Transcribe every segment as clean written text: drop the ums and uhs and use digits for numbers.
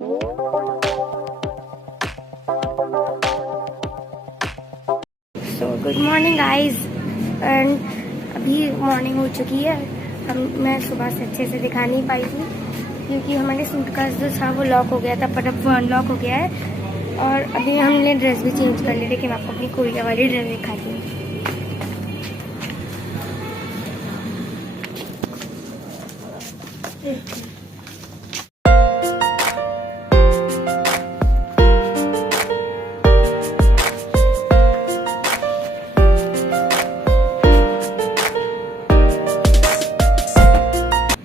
Good morning guys. And अभी morning हो चुकी है। मैं सुबह से अच्छे से दिखा नहीं पाई थी क्योंकि हमारे सूट का जो था वो लॉक हो गया था, पर अब वो अनलॉक हो गया है। और अभी हमने ड्रेस भी चेंज कर ली, लेकिन आपको अपनी कोरिया वाली ड्रेस दिखाती हूँ।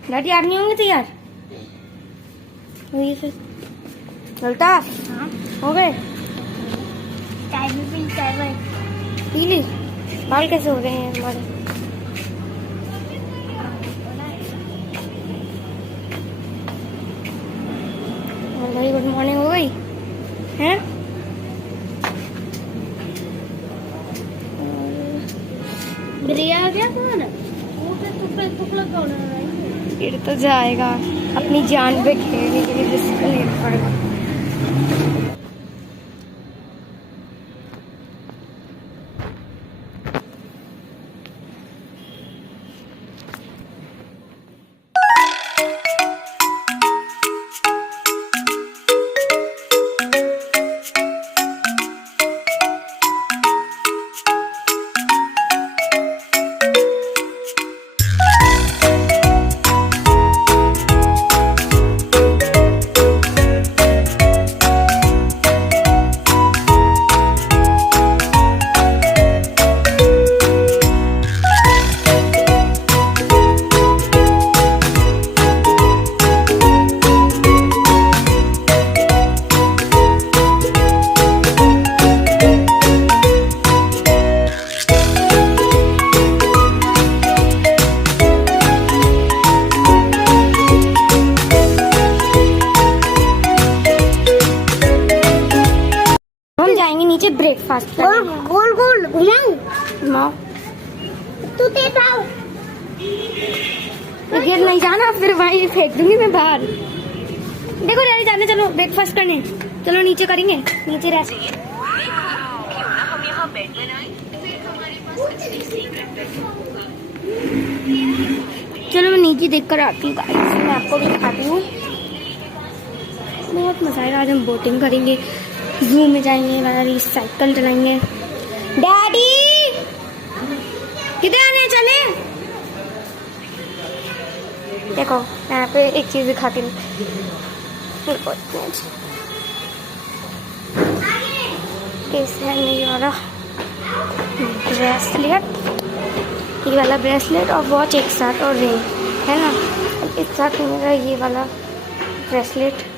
डैडी आप नहीं होंगे तैयार? वही से चलता हो गए। चाय भी पी, चाय भाई पी ली। बाल कैसे हो गए हैं हमारे? वेरी गुड मॉर्निंग हो गई है। बिरिया क्या कौन है? टुकड़ा कौन है? गिर तो जाएगा, अपनी जान पे खेलने के लिए रिस्क लेना पड़ेगा। नीचे ब्रेकफास्ट गोल गोल घुमाओ। तू पाओ गिर नहीं जाना, फिर वहीं फेंक दूंगी मैं बाहर। देखो डैडी जाने, चलो ब्रेकफास्ट करने। चलो नीचे करेंगे, नीचे रेस्ट। चलो मैं नीचे देख कर आती हूँ गाइस, मैं आपको भी दिखाती हूँ। बहुत मजा आएगा। आज हम बोटिंग करेंगे, जू में जाएंगे, वाली साइकिल चलाएंगे। डैडी किधर आने चले? देखो यहाँ पे एक चीज दिखाती हूँ। इसमें ये वाला ब्रेसलेट, ये वाला ब्रेसलेट और वॉच एक साथ, और रिंग है ना, एक साथ मेरा ये वाला ब्रेसलेट।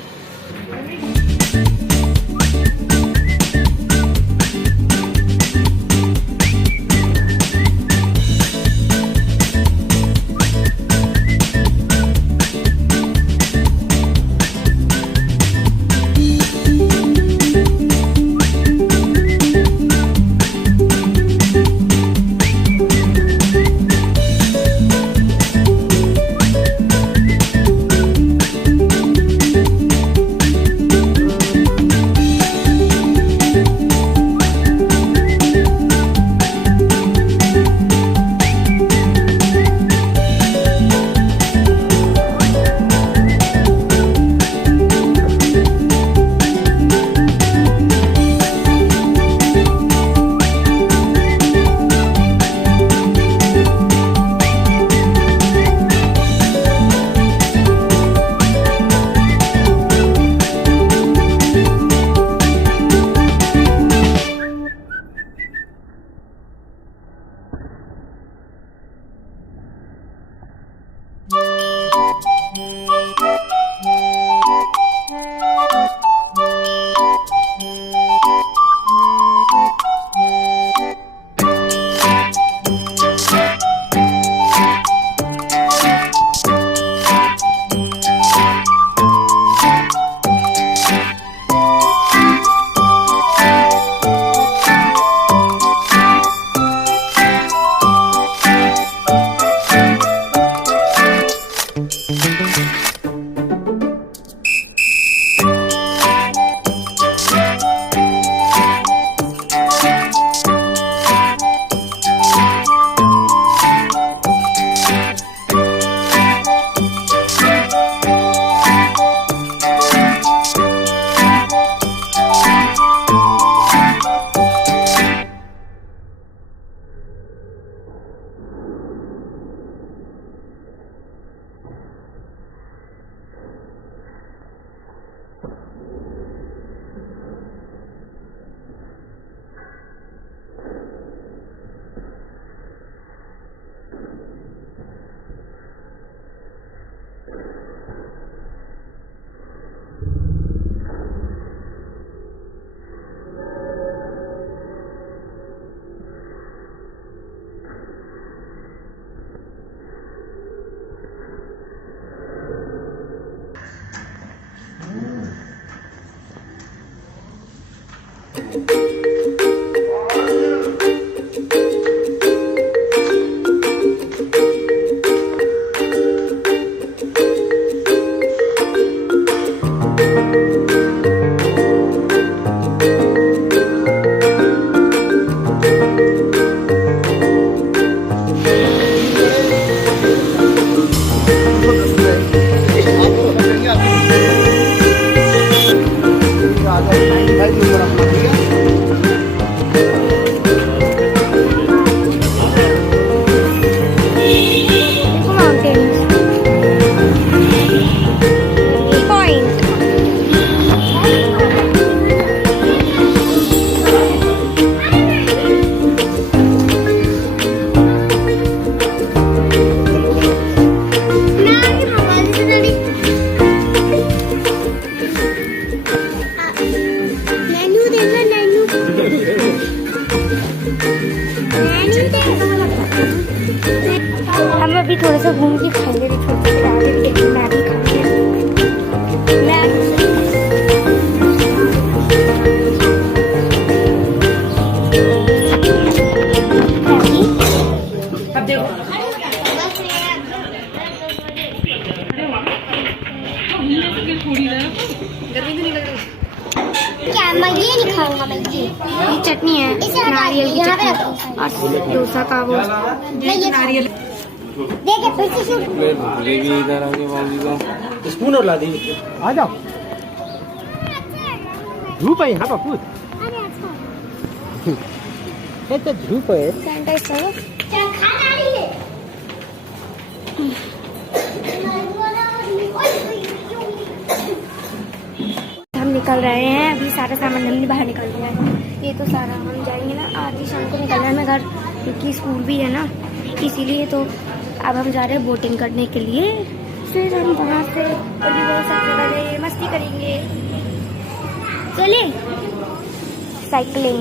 देखो माउंटेन्स पॉइंट। मेन्यू देखना मेन्यू मेन्यू हम अभी थोड़ा सा घूम के खाएंगे, छोटे से मैगी खाएंगे। अब देखो क्या मैं ये नहीं खाऊंगा मैं ये चटनी है, इसे हटा नारियल की दीजिए, चटनी यहाँ और डोसा का वो। मैं ये नारियल देखे फिर से शूट जलेबी इधर आके बाजू का स्पून और ला दी। आ जाओ, धूप है यहाँ बापू, अरे अच्छा ये तो धूप है। सैनिटाइज करो। चल खाना नहीं है हम निकल रहे हैं अभी, सारा सामान हमने बाहर निकल लिया है। ये तो सारा हम जाएंगे ना, आधी शाम को निकलना है हमें घर, क्योंकि स्कूल भी है ना, इसीलिए। तो अब हम जा रहे हैं बोटिंग करने के लिए, फिर हम वहाँ से और भी बहुत सारी जगह मस्ती करेंगे। चलिए साइकिलिंग।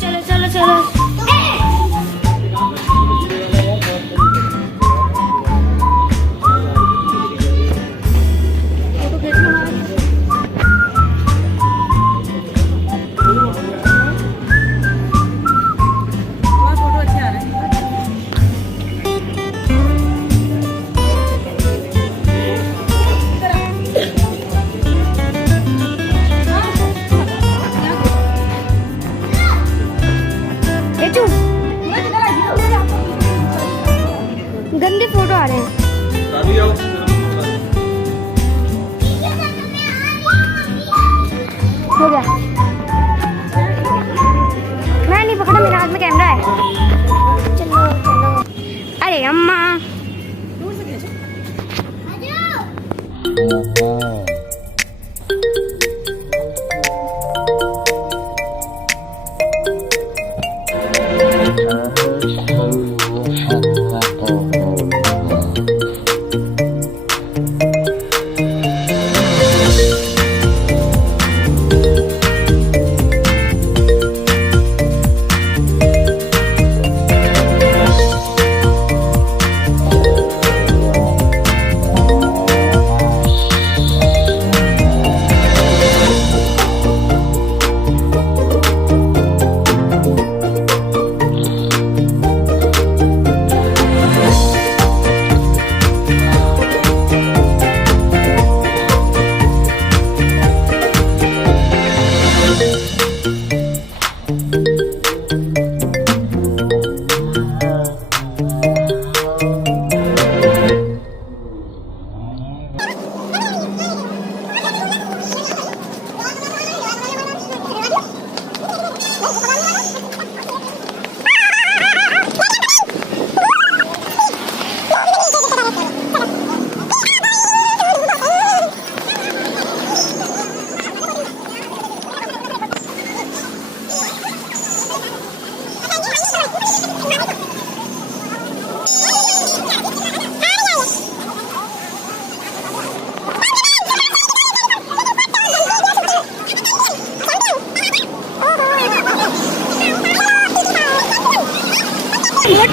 चलो चलो चलो चलो। फोटो खींचना हमारा। फोटो अच्छे आ रहे हैं। गंदे फोटो आ रहे हैं। हो गया, मैं नहीं पकड़ा, मेरे हाथ में कैमरा है। चलो चलो। अरे अम्मा,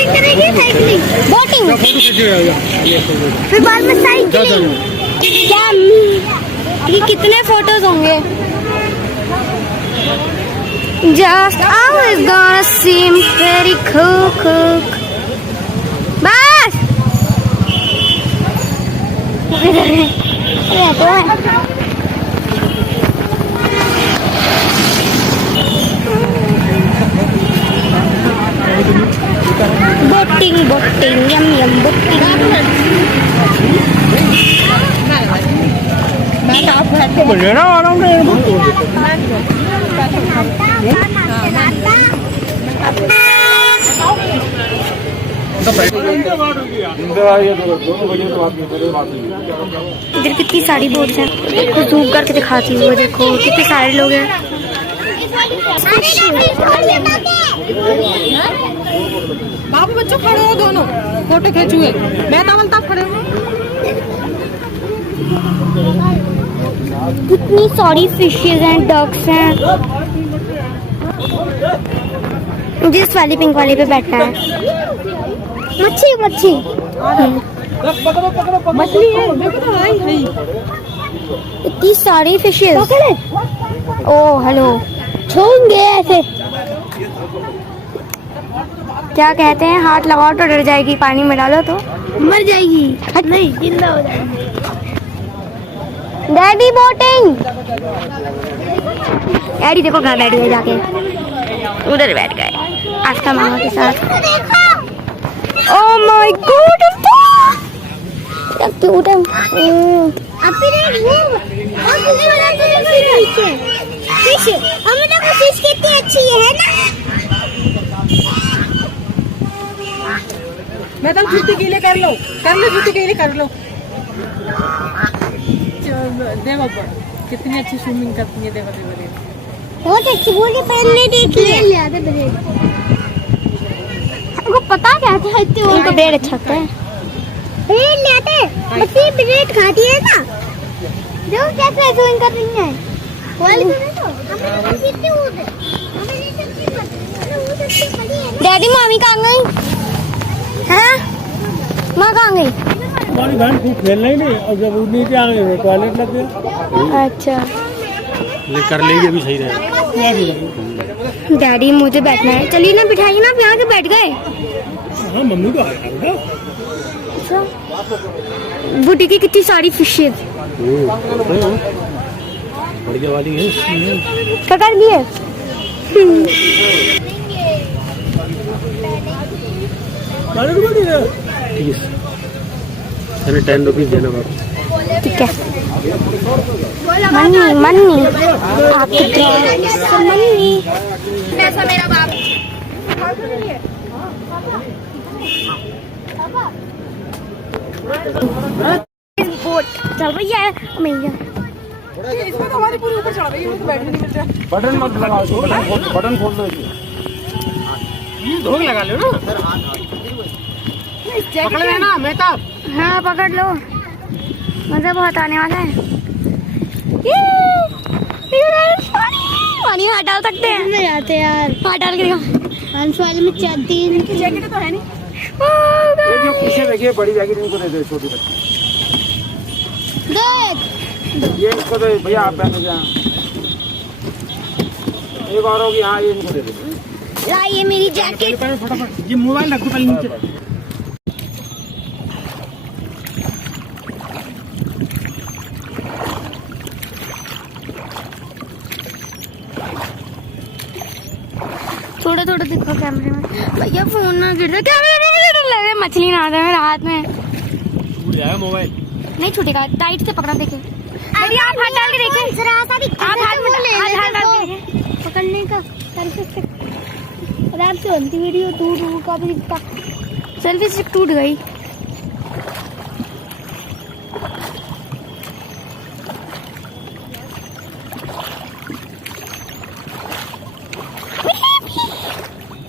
बोटिंग करेंगे साइकिलिंग बोटिंग फोटो खींचेगा फिर बाद में साइकिलिंग क्या ये कितने फोटोज होंगे Just always gonna seem very cool बस बोटिंग यम बोटिंग लेना वाला हूँ इधर कितनी सारी बोट्स हैं तो जूम करके दिखाती हूँ देखो कितने सारे लोग हैं बाबू बच्चों खड़े हो दोनों फोटो खींचुए मैं तब तक खड़े हूँ कितनी सारी फिशेज हैं डक्स हैं मुझे इस वाली पिंक वाली पे बैठना है मच्छी मछली है मेरे को तो आई है इतनी सारी फिशेज ओ हेलो छूंगे ऐसे क्या कहते हैं हाथ लगाओ तो डर जाएगी पानी में डालो तो मर जाएगी नहीं जिंदा हो जाएगी डैडी बोटिंग डैडी देखो कहाँ बैठ गए जाके उधर बैठ गए आस्था मामा के साथ ओह माय गॉड क्यूट है कितनी अच्छी है ना मैं तो जूती गीले कर लो जूती गीले कर लो दे बाबा कितनी अच्छी स्विमिंग करती है देखो बहुत अच्छी बोली पहनने देखी है हमको पता क्या था इतने उनको ब्रेड अच्छा लगता है ब्रेड लेते बच्ची ब्रेड खाती है ना जो कैसे स्विमिंग कर रही है वाली तो डैडी मामी कहाँ गई हैं माँ कहाँ गई हमारी बहन खूब खेलना ही नहीं और जब नीचे आ गए टॉयलेट लग गया अच्छा कर लेंगे भी सही रहेगा डैडी मुझे बैठना है चलिए ना बिठाइए ना यहाँ के बैठ गए हाँ मम्मी को आएगा अच्छा बूटी की कितनी सारी फिशेज बढ़िया वाली है पकड़ लिए अरे 10 रुपीज देना बाबू ठीक है मन्नी मन्नी आपकी ड्रेस मन्नी पैसा मेरा बाप बोट चल रही है मैया इसमें तो हमारी पूरी ऊपर चढ़ रही है तो बैठने नहीं मिल रहा बटन मत लगाओ बटन खोल दो धोख लगा लो ना पकड़ लेना मेहताब हाँ पकड़ लो मजा बहुत आने वाला है पानी में हाथ डाल सकते हैं नहीं आते यार हाथ डाल के देखो हंस वाले में तीन जैकेट तो है नहीं ये जो पीछे देखिए बड़ी जैकेट इनको दे दो छोटी बच्ची ये इसको दे भैया आप पहन जाए एक और होगी हाँ ये इनको दे दो ये मेरी जैकेट फटाफट ये मोबाइल रखो पहले नीचे थोड़ा थोड़ा देखो कैमरे में भैया फोन ना गिर जाए कैमरे में मुझे डर लग रहा है मछली ना आ जाए मेरे हाथ में छूट जाएगा मोबाइल नहीं छूटेगा टाइट से पकड़ा देखे अरे आप हाथ डाल के देखें आप हाथ डाल के पकड़ने का आराम से बनती वीडियो टूट का भी सेल्फी स्टिक टूट गई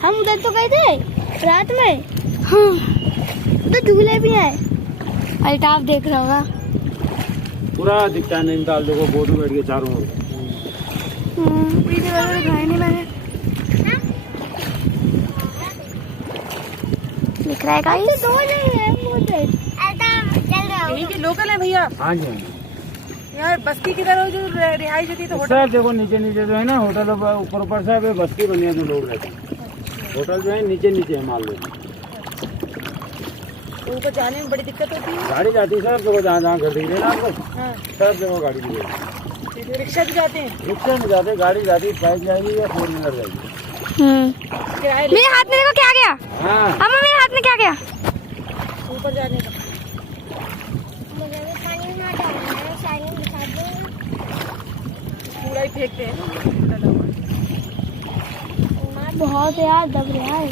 हम उधर तो गए थे रात में हाँ तो झूले भी हैं अल्ताफ देख रहा होगा पूरा दिखता है नैनीताल देखो बोट में बैठ के चारों ओर पीछे वाले दिखाई नहीं मैंने दिख रहा है गाइस। दो नहीं है मुझे यहीं के लोकल है भैया। हाँ जी हाँ जी। यार बस्ती की तरह जो रिहाइश होती है तो होटल सर देखो नीचे नीचे जो है ना होटल ऊपर ऊपर से अभी बस्ती बनी है जो लोग रहते हैं। होटल जो है नीचे नीचे है मान लो। तो ऊपर जाने में बड़ी दिक्कत होती है। गाड़ी जाती है सर देखो जहाँ जहाँ घर दिख रही है ना आपको हाँ, सब जगह गाड़ी दिख रही है। तो रिक्शा भी जाते हैं। रिक्शा में जाते गाड़ी जाती बाइक जाएगी या 4 व्हीलर जाएगी। किराए मेरे हाथ में देखो क्या गया। हाँ अम्मा मेरे हाथ में क्या गया। ऊपर जाने का। पूरा ही फेंकते हैं ना, डला हुआ है। बहुत यार दब रहा है।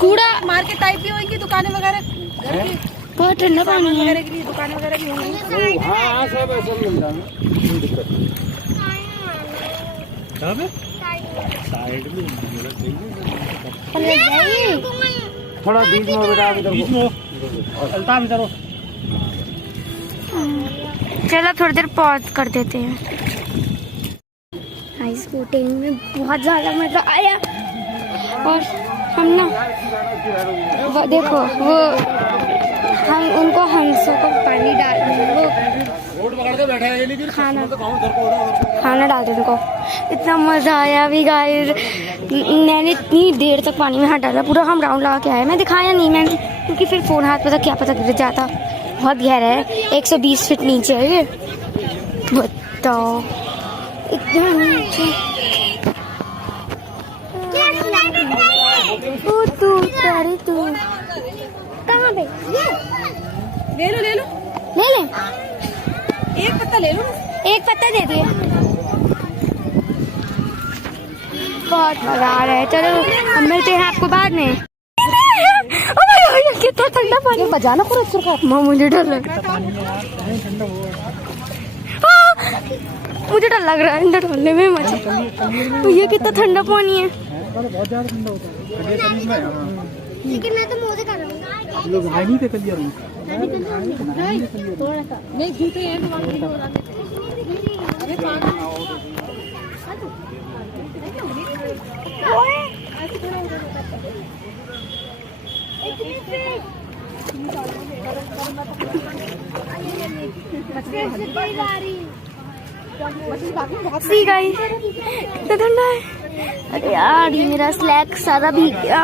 कूड़ा मार्केट टाइप की होगी दुकानें वगैरह, घर की बहुत ठंडा पानी है। वगैरह की भी दुकानें वगैरह भी होंगी। हाँ हाँ सब ऐसा मिल जाएगा कोई दिक्कत नहीं। साइड में थोड़ा बीच में बेटा इधर चलता इधर। चलो थोड़ी देर पॉज कर देते हैं। आइस बोटिंग में बहुत ज्यादा मजा आया और हम ना वो देखो वो हम उनको हंसों को पानी डाल वो खाना डालते उनको। इतना मजा आया अभी गाइस। मैंने इतनी देर तक पानी में हाथ डाला पूरा हम राउंड लगा के आए। मैं दिखाया नहीं मैंने क्योंकि फिर फोन हाथ में था क्या पता गिर जाता। बहुत गहरा है 120 फीट नीचे है ये। बताओ इतना नीचे। तू सारी तू कहाँ पे ले लो ले ले एक पत्ता ले लो। एक पत्ता दे दिए। बहुत मजा आ रहा है। चलो हम मिलते हैं आपको बाद में। ओ माय गॉड कितना ठंडा पानी। बजाना पूरा सरकार। माँ मुझे डर लग मुझे डर लग रहा है अंदर ढलने में। मजा ये कितना ठंडा पानी है। बहुत ज्यादा ठंडा होता है। लेकिन मैं तो मोजे कर रहा हूँ। लोग भाई नहीं थे कलियर में। थोड़ा सा नहीं जूते हैं तो वहाँ हो रहा है। अरे पानी सी गाइस कितना ठंडा है। अरे यार ये मेरा स्लैक सारा भीग गया।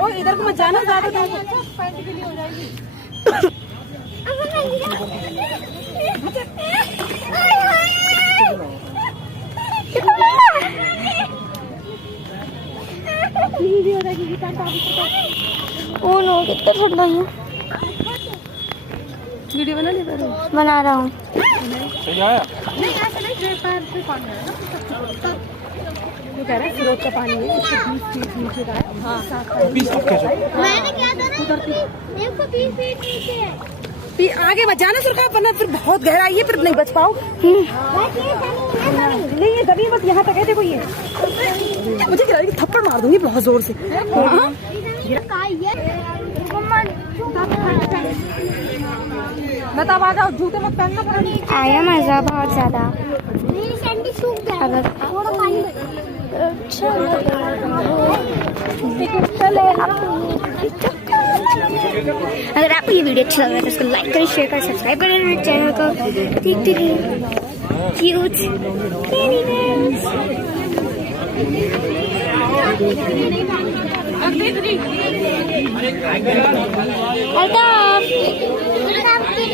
और इधर को मत जाना ज्यादा पैंट के लिए हो जाएगी। ओ नो कितना ठंडा है। वीडियो बना ले बना रहा हूँ। नहीं ऐसा नहीं जो पैर पे पानी है ना जो कह रहे हैं सिरोट का पानी है इससे 20 फीट नीचे का है। हाँ मैंने क्या था ना 120 फीट नीचे है। आगे बच जाना सुरखा वरना फिर बहुत गहराई है फिर नहीं बच पाओ। नहीं ये जमीन बस यहाँ तक है। देखो ये मुझे गिरा थप्पड़ मार दूंगी बहुत जोर से। बता आ जाओ जूते मत पहनना पड़ा। आया मजा बहुत ज्यादा। मेरी सैंडल सूख गया। थोड़ा पानी अगर आपको ये वीडियो अच्छा लग रहा है तो इसको लाइक करें शेयर करें सब्सक्राइब करें चैनल को। देखते रहिए क्यूट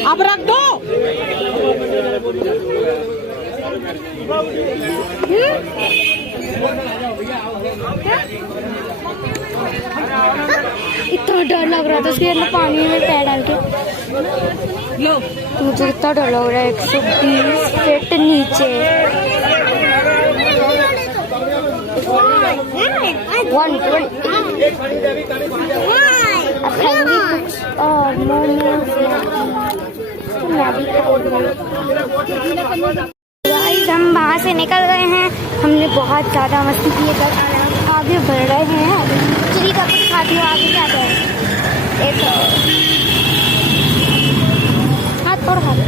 आप रख दो। इतना डर लग रहा था उसके अंदर पानी में पैर डाल के। मुझे इतना डर लग रहा है 120 फीट नीचे। 120 अब खाएंगे कुछ मोमोज। मैं भी खाऊंगी। हम वहाँ से निकल गए हैं। हमने बहुत ज़्यादा मस्ती की है। आगे बढ़ रहे हैं। चिली का कुछ खाती हो आगे क्या है। एक हाथ और हाथ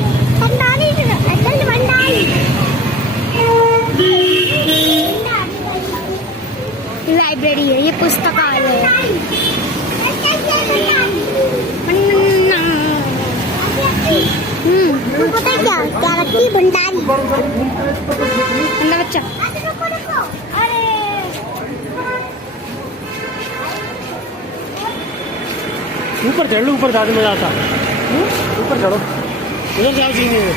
लाइब्रेरी है ये पुस्तकालय है। की भंडारी अंडा बच्चा। ऊपर चढ़ लो, ऊपर ज्यादा मजा आता। ऊपर चढ़ो, उधर से आओ सीने में,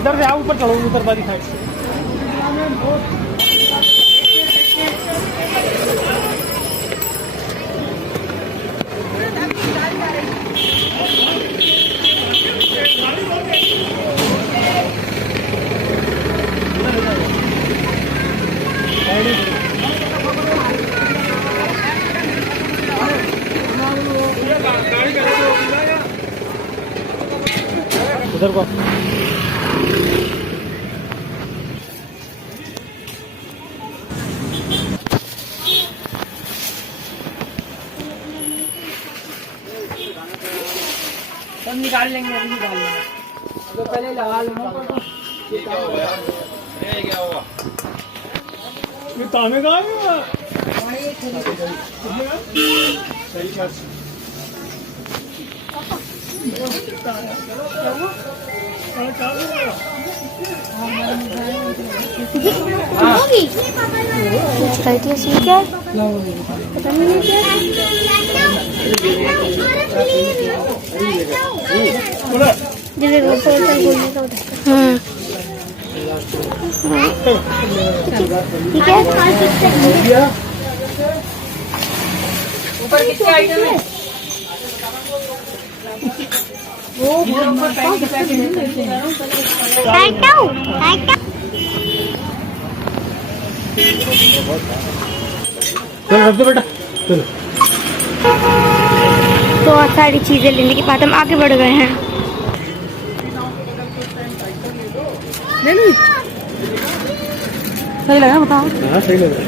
इधर से आओ, ऊपर चढ़ो, उधर वाली साइड से। उधर को सब निकाल लेंगे, अभी निकाल लेंगे तो पहले लगा लेना। ये ताने का है कुछ कहती है सी क्या पता नहीं क्या। ठीक है। ऊपर कितने आइटम है? चलो रख दो बेटा, चलो। तो बहुत सारी चीजें लेने के बाद हम आगे बढ़ गए हैं। नहीं सही लगा, बताओ। हाँ सही लग रहा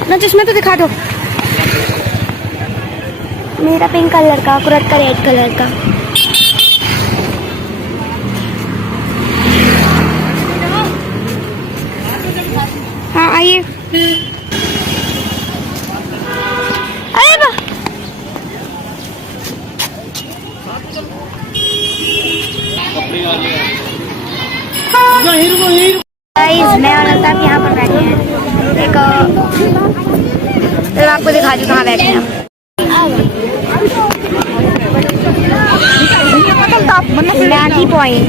अपना चश्मा तो दिखा दो। मेरा पिंक कलर का, कुरत का रेड कलर का। हाँ आइए। अरे बा गाइस, मैं और अल्ताफ यहाँ पर बैठे हैं। तो आपको दिखा दूँ कहाँ बैठे हैं हम। Maggi point.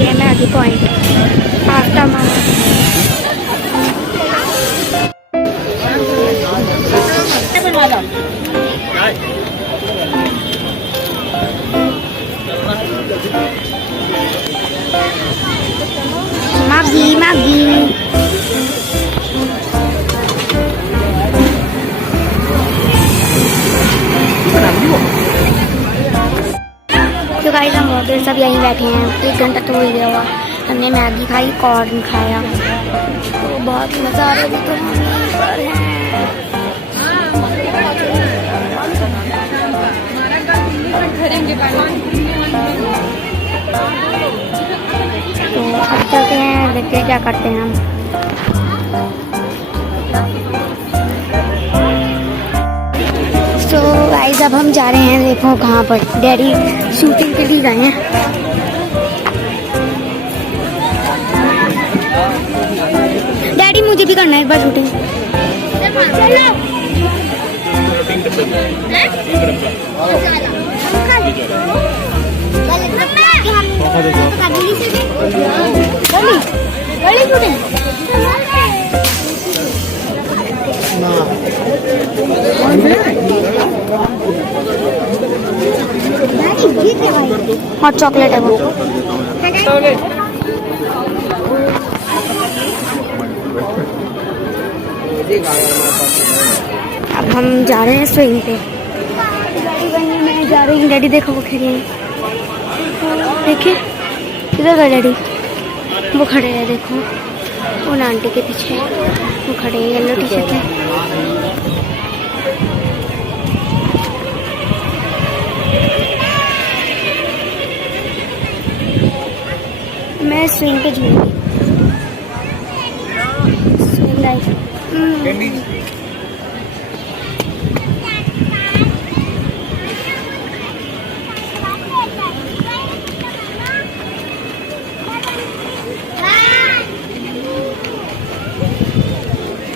ये Maggi point pasta Maggi Maggi. तो गाइस, हम बहुत देर सब यहीं बैठे हैं, 1 घंटा तो हो ही गया हुआ। हमने मैगी खाई, कॉर्न खाया, तो बहुत मज़ा आ रहा है। तो हम यहीं पर हैं। तो अब चलते हैं, देखते हैं क्या करते हैं हम। तो गाइस, अब हम जा रहे हैं, देखो कहाँ पर। डैडी शूटिंग के लिए गए हैं। डैडी मुझे भी करना है एक बार शूटिंग। हॉट चॉकलेट है वो। अब हम जा रहे हैं स्विंग पे। गाड़ी बनने में जा रही हूँ। डैडी देखो वो खड़े हैं, देखिए किधर गए डैडी? वो खड़े हैं, देखो उन आंटी के पीछे वो खड़े हैं, येलो टी शर्ट है। मैं स्विंग पे झूलूंगी। स्विंग लाइफ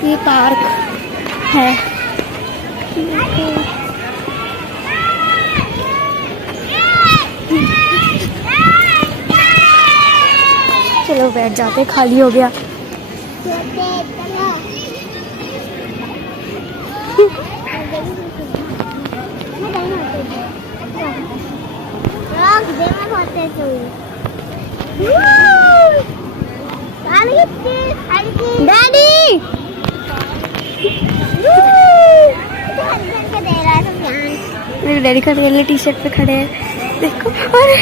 ये पार्क है। चलो बैठ जाते, खाली हो गया। डैडी मेरे डैडी का येलो टी शर्ट पे खड़े हैं, देखो। अरे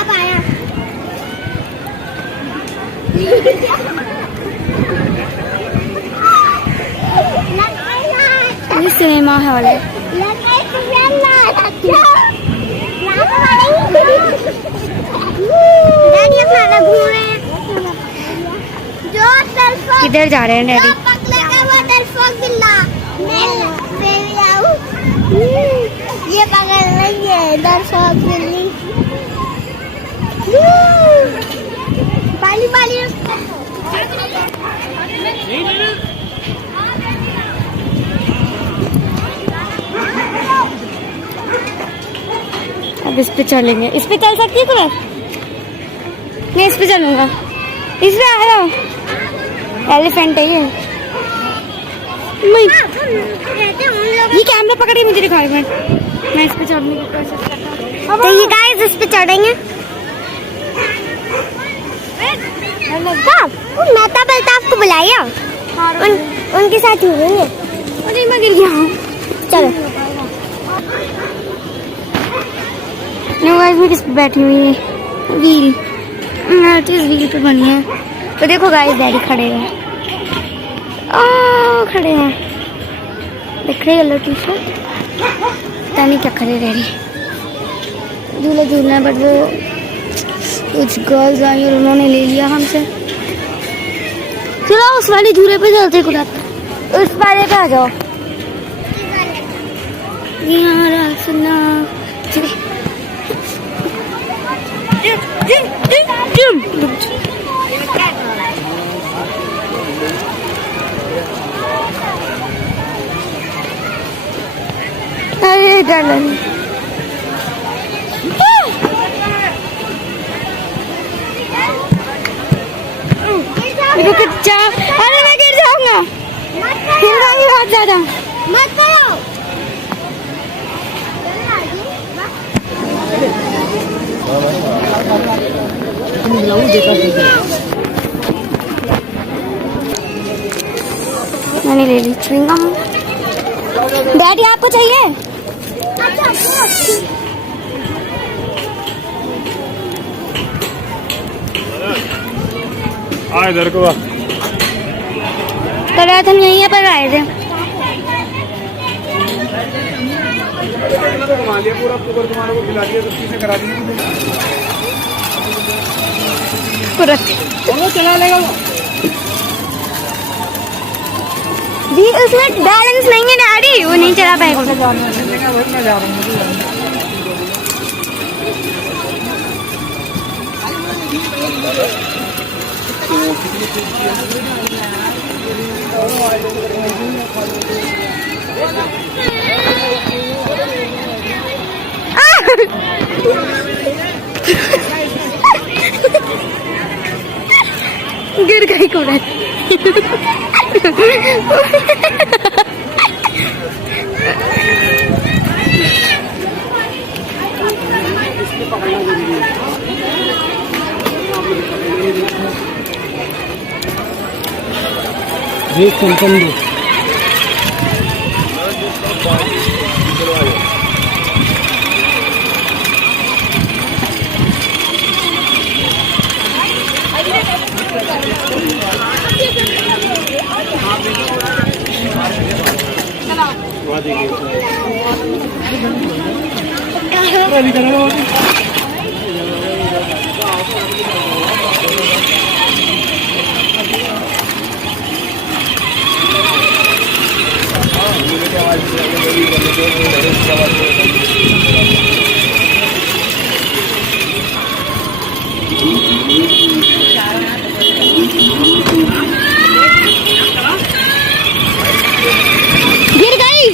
अब आया ये सिनेमा हॉल है। किधर जा रहे हैं डैडी? ये पकड़ रही है दर्शक बिल्ली। बाली बाली अब इस पे चलेंगे। इस पे चल सकती है तुम्हें? मैं इस पे चलूंगा। इस पे आ रहा हूँ। एलिफेंट है ये। ये कैमरा पकड़े मुझे दिखा रही मैं इस पे चढ़ने की कोशिश करता हूँ। तो ये गाइस इस पे चढ़ेंगे। मेहता बेल्ताफ को बुलाया, उनके साथ घूमेंगे। अरे मैं गिर गया हूँ। चलो नो गाइस मैं किस पे बैठी हुई है? व्हील। हर चीज व्हील पे बनी है। तो देखो गाइस डैडी खड़े हैं। खड़े हैं, दिख रही येलो टी शर्ट। पता नहीं क्या करे डैडी। झूला झूलना है बट वो कुछ गर्ल्स आई और उन्होंने ले लिया हमसे। चलो उस वाले झूले पे चलते कुछ। उस वाले पे आ जाओ। अरे डर लग अरे मैं गिर जाऊंगा। बहुत ज्यादा मत करो। मैंने ले ली च्युइंगम। डैडी आपको चाहिए? इधर को कल रात हम यहीं पर आए थे। पूरा तुम्हारे को खिला दिया, तो चीजें करा दी। चला लेगा दी उसमें बैलेंस नहीं है डैडी, वो नहीं चला पाएगा। मैं जा रहा हूँ। गिर गई कूड़ा। ये कंपन दो। गिर गई।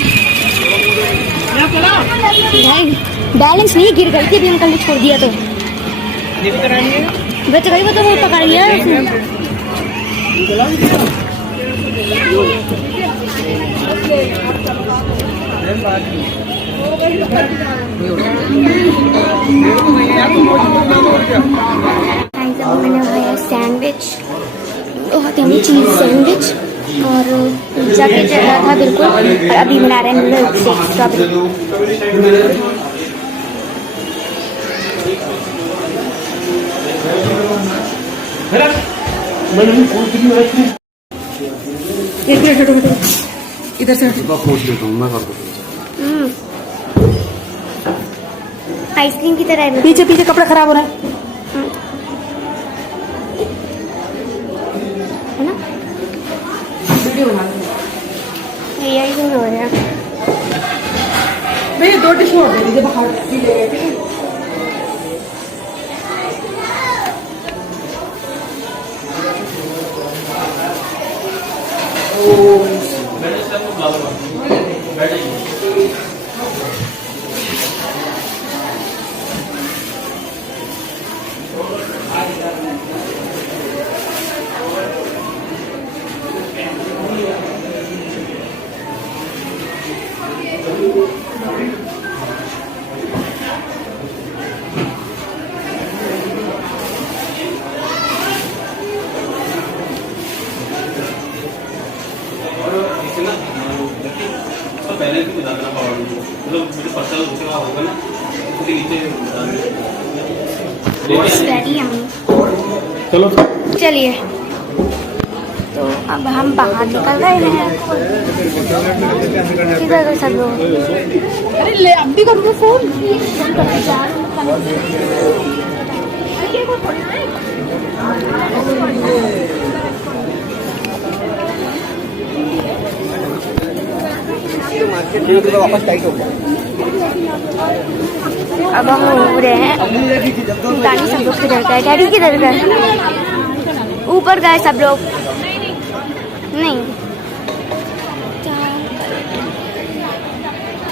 बैलेंस नहीं, गिर गई थी। अभी अंकल ने छोड़ दिया तो बच गई। वो तो वो पकड़ लिया उसने। मैंने खाया सैंडविच, बहुत यम्मी चीज सैंडविच और पिज्जा के जगह था बिल्कुल। और अभी बना रहे हैं मिल्क शेक स्ट्रॉबेरी। एक मिनट हटो हटो, इधर से हटो। पूछ लेता हूँ मैं कर दूँ। आइसक्रीम की तरह है। पीछे पीछे कपड़ा खराब हो रहा है। है ना? वीडियो बना यही तो हो रहा है। भैया 2 टिश्यू और दे दीजिए, बाहर भी ले गए थे। चलो चलिए, तो अब हम बाहर निकल रहे हैं। किधर गए सब लोग? अरे ले अब भी करूँगा फोन। अब हम घूम रहे हैं। दानी सब लोग किधर गए? डैडी किधर गए? ऊपर गए सब लोग। नहीं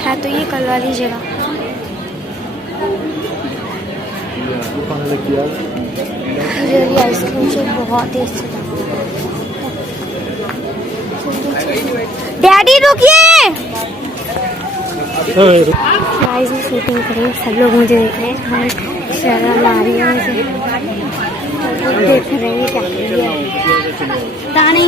है तो ये कल वाली जगह। रियली आइसक्रीम शेक बहुत टेस्टी था। डैडी रुकिए। गाइस मैं शूटिंग करें, सब लोग मुझे देख रहे हैं और शर्म आ रही है मुझे। देख रहे हैं क्या कर रही है दानी।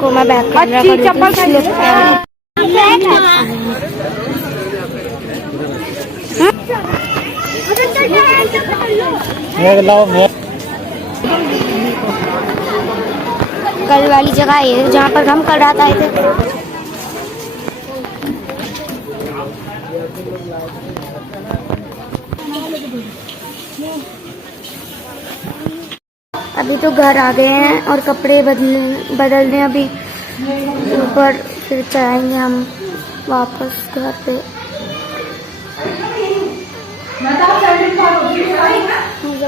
को मैं बैक कैमरा कर देती हूँ। कल वाली जगह है जहाँ पर हम कल रात आए थे। अभी तो घर आ गए हैं और कपड़े बदलने अभी ऊपर, फिर जाएंगे हम वापस घर पे। मज़ा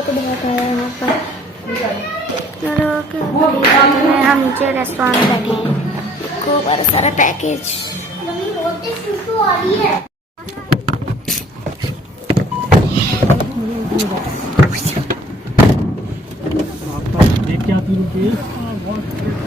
तो बहुत आया यहाँ पर। चलो हम नीचे रेस्टोरेंट बैठे हैं। देखो हमारा सारा पैकेज। देख के आती हूँ